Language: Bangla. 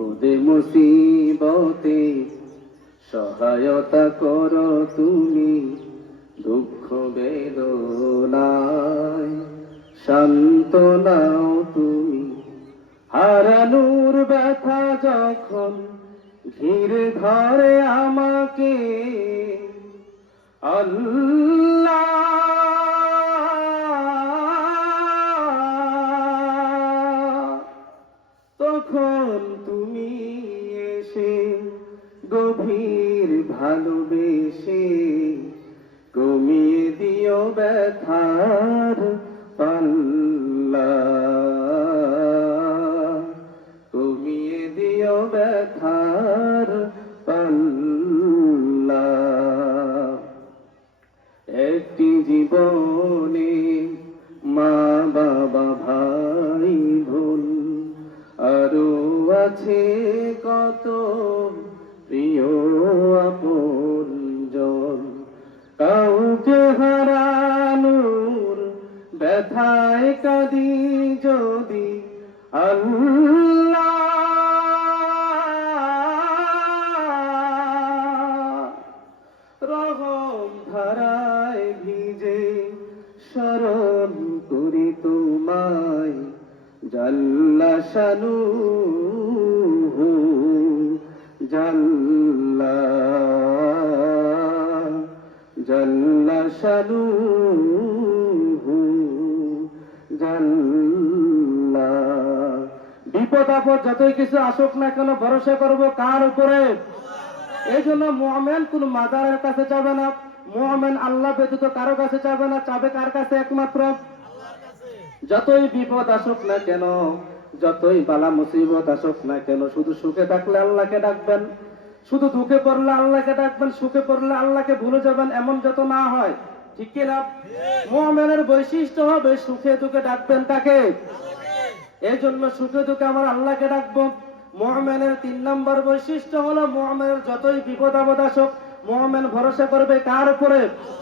বিপদে মুসিবতে সহায়তা করো তুমি, দুঃখ বেদনায় সান্ত্বনাও তুমি। হারানোর ব্যথা যখন ঘিরে ধরে আমাকে, আল্লাহ তখন তুমি এসে গভীর ভালোবেসে কমিয়ে দিও ব্যথার পাল্লা, কমিয়ে দিও ব্যথার পাল্লা। একটি জীবনে মা বাবা ভাই বোন, আরো আছে কত প্রিয় আপনজন। কাউকে হারানোর ব্যথায় কাঁদি যদি, আল্লাহ রহম ধারায় ভিজে স্মরণ করি তোমায়। জাল্লা শানুহু, জাল্লা জাল্লা শানুহু, জাল্লা। বিপদ আপদ যতই কিছু আসুক না কেন ভরসা করব কার উপরে? এই জন্য মুমিন কোন মাজারের কাছে যাবে না, মুমিন আল্লাহ ব্যতীত কারো কাছে যাবে না, যাবে কার কাছে? একমাত্র আল্লাহর কাছে। যতই বিপদ আসুক না কেন, যতই বালা মুসিবত আসুক না কেন, শুধু সুখে থাকলে আল্লাহকে ডাকবেন, শুধু দুঃখে পড়লে আল্লাহকে ডাকবেন, সুখে পড়লে আল্লাহকে ভুলে যাবেন, এমন যত না হয়। ঠিক কি না? মুমিনের বৈশিষ্ট্য হবে সুখে দুঃখে ডাকবেন কাকে? এই জন্য সুখে দুঃখে আমরা আল্লাহকে ডাকবো। মুমিনের 3 নম্বর বৈশিষ্ট্য হলো মুমিনের যতই বিপদ আপদ আসুক মুমিন ভরসা করবে কার উপরে?